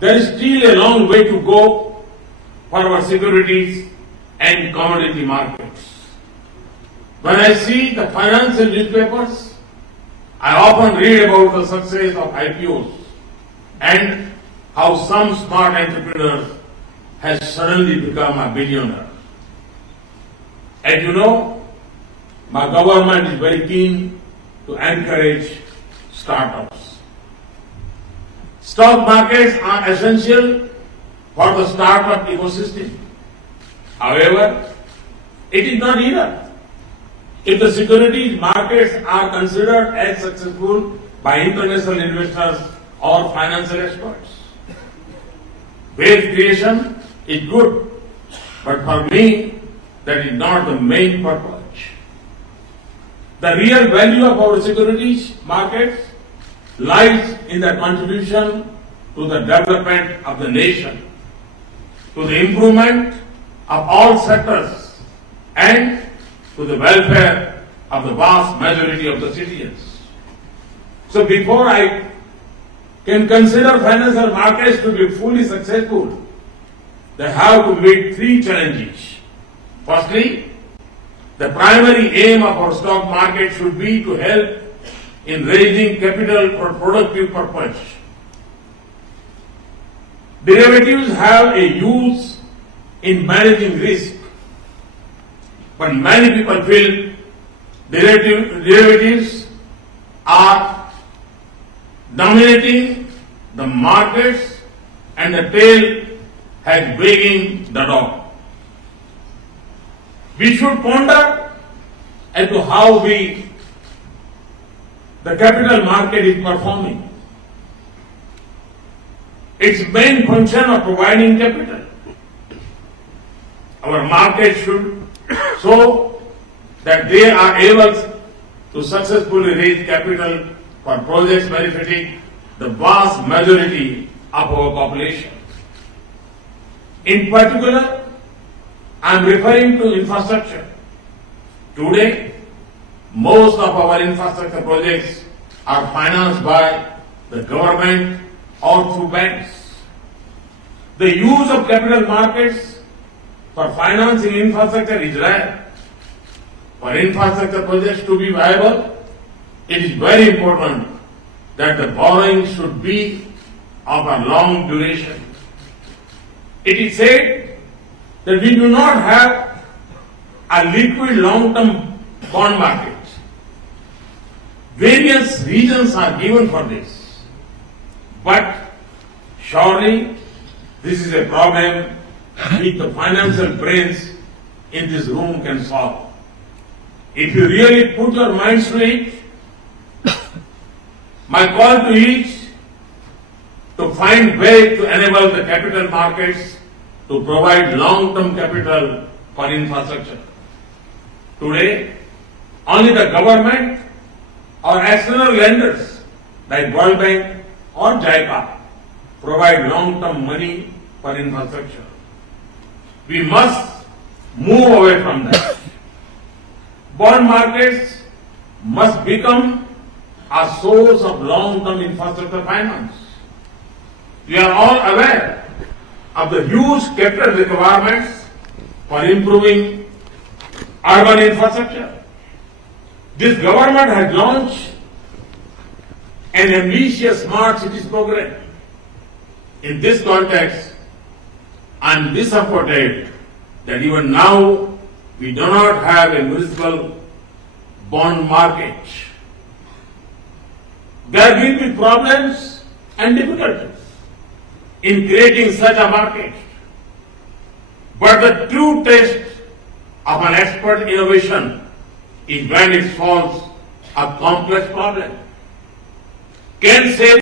there is still a long way to go for our securities and commodity markets. When I see the financial newspapers, I often read about the success of IPOs and how some smart entrepreneur has suddenly become a billionaire. As you know, my government is very keen to encourage startups. Stock markets are essential for the startup ecosystem. However, it is not enough. If the securities markets are considered as successful by international investors or financial experts. Wealth creation is good, but for me, that is not the main purpose. The real value of our securities markets lies in the contribution to the development of the nation, to the improvement of all sectors, and to the welfare of the vast majority of the citizens. So before I can consider financial markets to be fully successful, they have to meet three challenges. Firstly, the primary aim of our stock market should be to help in raising capital for productive purpose. Derivatives have a use in managing risk, but many people feel derivatives are dominating the markets and the tail has wagging the dog. We should ponder as to how the capital market is performing. Its main function of providing capital. Our market should show that they are able to successfully raise capital for projects benefiting the vast majority of our population. In particular, I am referring to infrastructure. Today, most of our infrastructure projects are financed by the government or through banks. The use of capital markets for financing infrastructure is rare. For infrastructure projects to be viable, it is very important that the borrowing should be of a long duration. It is said that we do not have a liquid long-term bond market. Various reasons are given for this. But surely this is a problem which the financial brains in this room can solve. If you really put your minds to it, my call to each to find ways to enable the capital markets to provide long-term capital for infrastructure. Today, only the government or external lenders like World Bank or JICA provide long-term money for infrastructure. We must move away from that. Bond markets must become a source of long-term infrastructure finance. We are all aware of the huge capital requirements for improving urban infrastructure. This government has launched an ambitious smart cities program. In this context, I am disappointed that even now we do not have a municipal bond market. There will be problems and difficulties in creating such a market. But the true test of an expert innovation is when it solves a complex problem. Can SEBI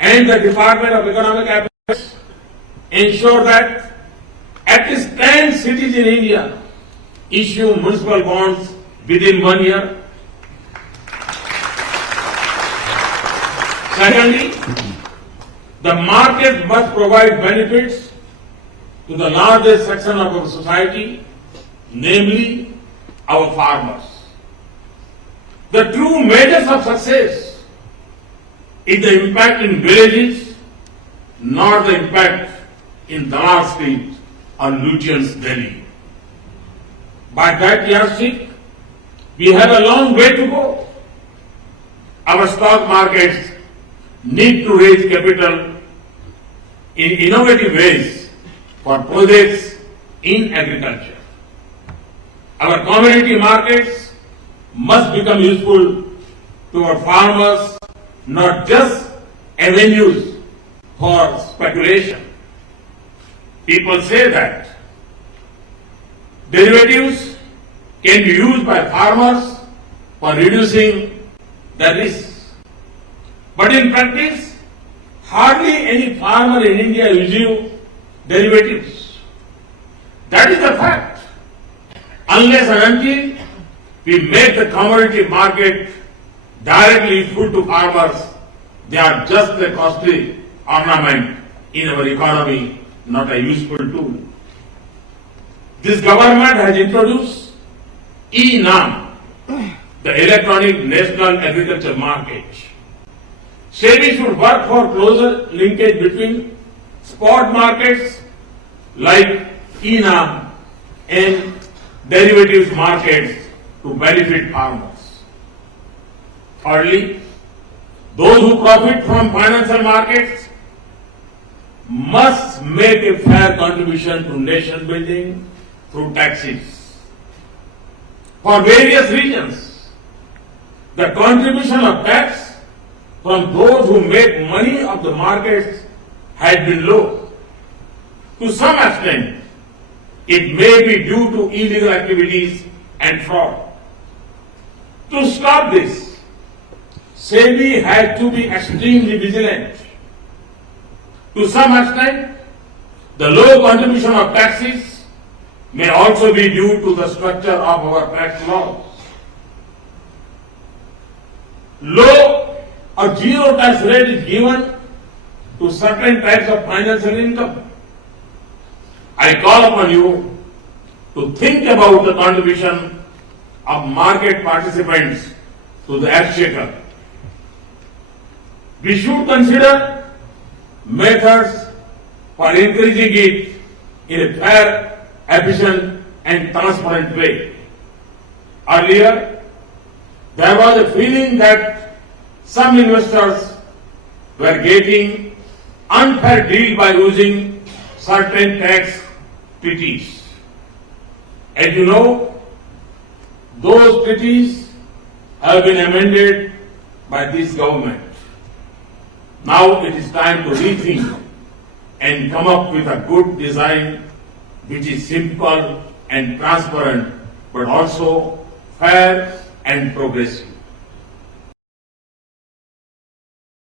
and the Department of Economic Affairs ensure that at least 10 cities in India issue municipal bonds within 1 year? Secondly, the market must provide benefits to the largest section of our society, namely our farmers. The true measures of success is the impact in villages, nor the impact in Dalal Street or Lutyens, Delhi. By that yardstick, we have a long way to go. Our stock markets need to raise capital in innovative ways for projects in agriculture. Our commodity markets must become useful to our farmers, not just avenues for speculation. People say that derivatives can be used by farmers for reducing the risks. But in practice, hardly any farmer in India uses derivatives. That is the fact. Unless and until we make the commodity market directly useful to farmers, they are just a costly ornament in our economy, not a useful tool. This government has introduced e-NAM, the Electronic National Agriculture Market. SEBI should work for closer linkage between spot markets like e-NAM and derivatives markets to benefit farmers. Thirdly, those who profit from financial markets must make a fair contribution to nation building through taxes. For various reasons, the contribution of tax from those who make money of the markets has been low. To some extent, it may be due to illegal activities and fraud. To stop this, SEBI has to be extremely vigilant. To some extent, the low contribution of taxes may also be due to the structure of our tax laws. Low or zero tax rate is given to certain types of financial income. I call upon you to think about the contribution of market participants to the exchequer. We should consider methods for increasing it in a fair, efficient and transparent way. Earlier, there was a feeling that some investors were getting unfair deal by using certain tax treaties. As you know, those treaties have been amended by this government. Now it is time to rethink and come up with a good design which is simple and transparent, but also fair and progressive.